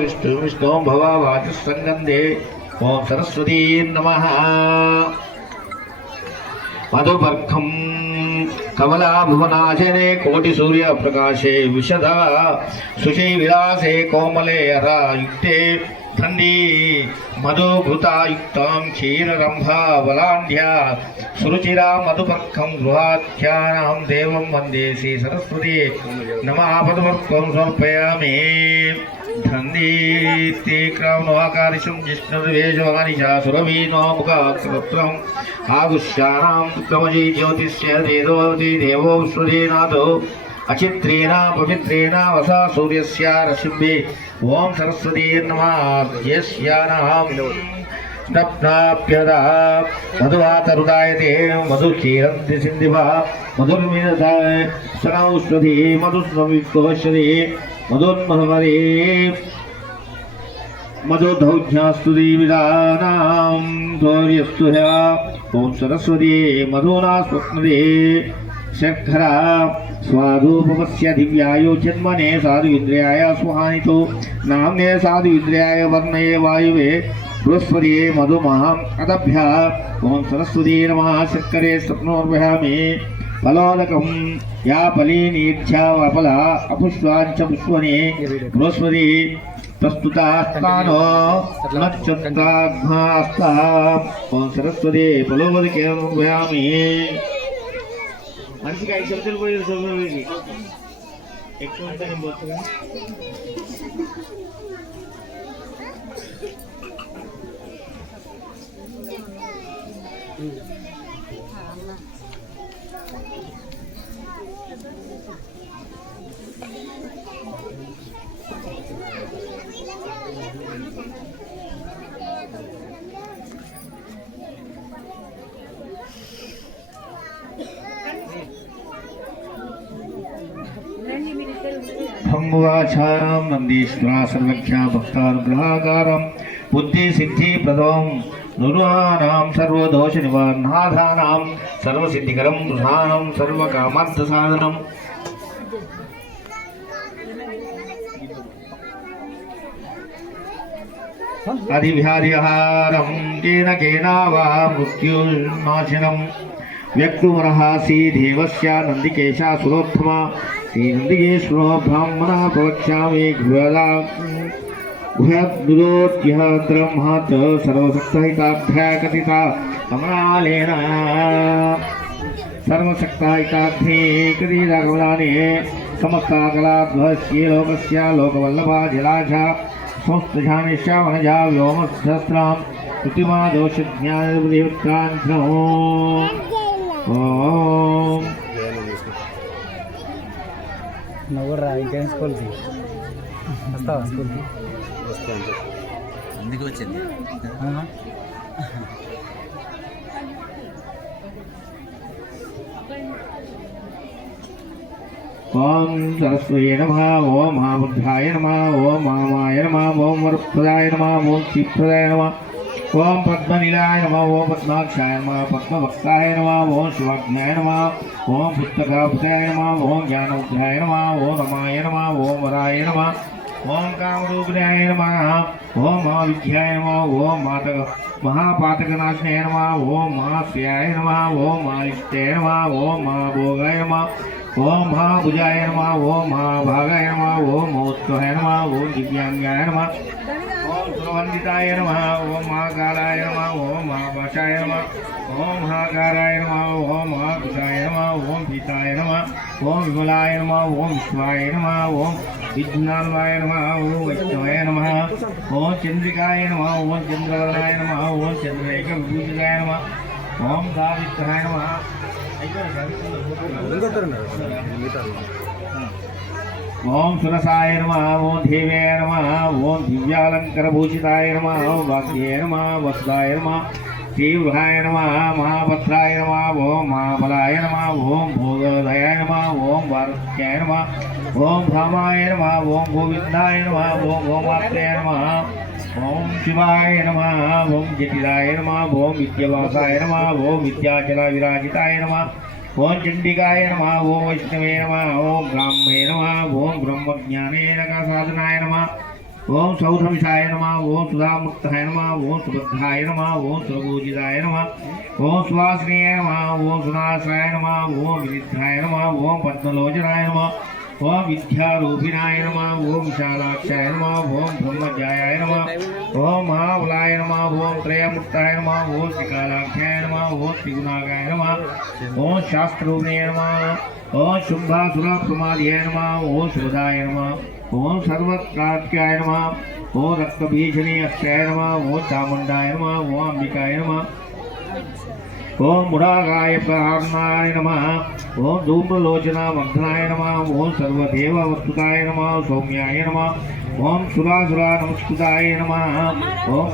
विष्णु विष्णु भवावाचस्संगंधे ओम सरस्वती नमः। मधुपर्कं कमलाभुवनाशने कोटिसूर्य प्रकाशे विशदा सुषे विलासे कोमले हरायुक्ते धन्दी मधुघृतायुक्तां क्षीररंभा बलाढ्या सुरुचिरा मधुपर्कं गृहाख्यानां देवं वन्दे श्री सरस्वती नमः। मधुपर्कं समर्पयामि। धन्दी क्रौणवाकारिशं जिष्णुर्वेशवानिशा सुरवीनो मुखात्रम् आगुष्याणां क्रमजी ज्योतिष्य देवोति देवो विश्वदेनाथो अचित्रेण पवित्रेण वसा सूर्यस्य रश्मिभिः ओम सरस्वती नमः। यस्यानां स्नप्नाप्यदा मधुवातरुदायते मधुक्षीरन्ति सिन्धिवः मधुर्मिदधाय सनौषधि मधुस्नविकोषधि मधुन्महमरे मधुधौज्ञास्तुतिविदानां गौर्यस्तुह्य ओम सरस्वती मधुना स्वप्नदे शर्करा स्वादुपमस्य दिव्यायो जन्मने साधु इंद्रियाय सुहानितो नाम्ने साधु इंद्रियाय वर्णये वायुवे बृहस्पति मधुमहम् अदभ्य ओम सरस्वती नमः। शर्करे स्वप्नोर्वहामि फलोदकं या फलीनीर्ध्या वफला अपुष्पाञ्च पुष्पणे बृहस्पति प्रस्तुतास्तानो नक्षत्राघ्नास्ता ओम सरस्वती फलोदकेर्वहामि। మనిషికి 5 చెప్తలు పోయి సోమవేగి ఎక్కువ అంటే నేను పోతున్నా। भंगुवाचारं नंदीश्वरा सर्वख्या भक्तानुग्रहाकारं बुद्धि सिद्धि प्रदं नुरानां सर्वदोष निवारणाधानां सर्वसिद्धिकरं प्रधानं सर्वकामार्थ साधनं आदिविहार्यहारं केन केनावा मृत्युनाशनं व्यक्तुमर्हासि देवस्य नंदिकेशा सुरोत्तमा श्रीनंदिकेश्वरो ब्राह्मणः प्रवक्ष्यामि गुह्यद्दुरोत्यहत्रमहत् सर्वशक्तहिताभ्याकथिता कमलालेन सर्वशक्तहिताभ्ये कथिता कमलाने समस्ताकलाध्वस्य लोकस्य लोकवल्लभा जलाशा संस्तजानिशा वनजा व्योमसहस्रां कृत्रिमा दोषज्ञानविवृत्तान्त्रो ओम नवरा इंకేం స్కూల్కి వస్తావా స్కూల్కి వస్తాను అందుకే వచ్చింది ओम सरस्वती नमः ओम महाबुद्धाय नमः ओम महामाय नमः ओम वरप्रदाय नमः ओम शिवप्रदाय नमः ओम पद्मनीलाय नमः ओम पद्माक्षाय नमः पद्मभक्ताय नमः ओम शिवाज्ञाय नमः ओम पुस्तकाभूताय नमः ओम ज्ञानोदयाय नमः ओम रमाय नमः ओम वराय नमः ओम कामरूपिण्याय नमः ओम महाविद्याय नमः ओम महापातकनाशनाय नमः ओम महाश्रियाय नमः ओम महानिष्ठाय नमः ओम महाभोगाय नमः ओम महाभुजाय नमः ओम महाभागाय नमः ओम महोत्सवाय नमः ओम दिव्यांगाय नमः ओम सुरवंदिताय नमः ओम महाकालाय नमः ओम महाभाषाय नमः ओम महाकाराय नमः ओम महाकुशाय नमः ओम पीताय नमः ओम विमलाय नमः ओम विश्वाय नमः ओम विघ्नालवाय नमः ओम वैष्णवाय नमः ओम चंद्रिकाय नमः ओम चंद्रवदनाय नमः ओम चंद्रैकविभूषिताय नमः ओम सावित्राय नमः ओम सुरसाय नमः ओम देव्याय नमः ओम दिव्यालंकारभूषिताय नमः ओम वाक्याय नमः वसुदाय नमः तीव्राय नमः महाभद्राय नमः ओम महाबलाय नमः ओम भोगदयाय नमः ओम वार्त्याय नमः ओम भामाय नमः ओम गोविंदाय नमः ओम गोमात्रे नमः ओम शिवाय नमः ओम जटिलाय नमः ओम विद्यावासाय नमः ओम विद्याचला विराजिताय नमः ओम चंडिकाय नमः ओम वैष्णवे नमः ओम ब्राह्मणे नमः ओम ब्रह्मज्ञानेन साधनाय नमः ओम सौरभिषाय नमः ओम सुधामुक्ताय नमः ओम सुभद्राय नमः ओम सुरभूजिताय नमः ओम सुवासिने नमः ओम सुनाशाय नमः ओम विनिद्धाय नमः ओम पद्मलोचनाय नमः ओम विद्यारूपिणाय नमः ओम विशालाक्षाय नमः ओम ब्रह्मजायाय नमः ओम महाबलाय नमः ओम त्रयमुक्ताय नमः ओम त्रिकालाख्याय नमः ओम त्रिगुणागाय नमः ओम शास्त्ररूपिणे नमः ओम शुंभासुरप्रमादयाय नमः ओम शुभदाय नमः ओम सर्वत्रात्याय नमः ओम रक्तभीषणे अक्षयाय नमः ओम चामुंडाय नमः ओम अंबिकाय नमः ओम मुरागाय प्रहारणाय नमः ओम धूम्रलोचना मग्नाय नमः ओम सर्वदेव वस्तुताय नमः सौम्याय नमः ओम सुरासुरा नमस्कृताय नमः ओम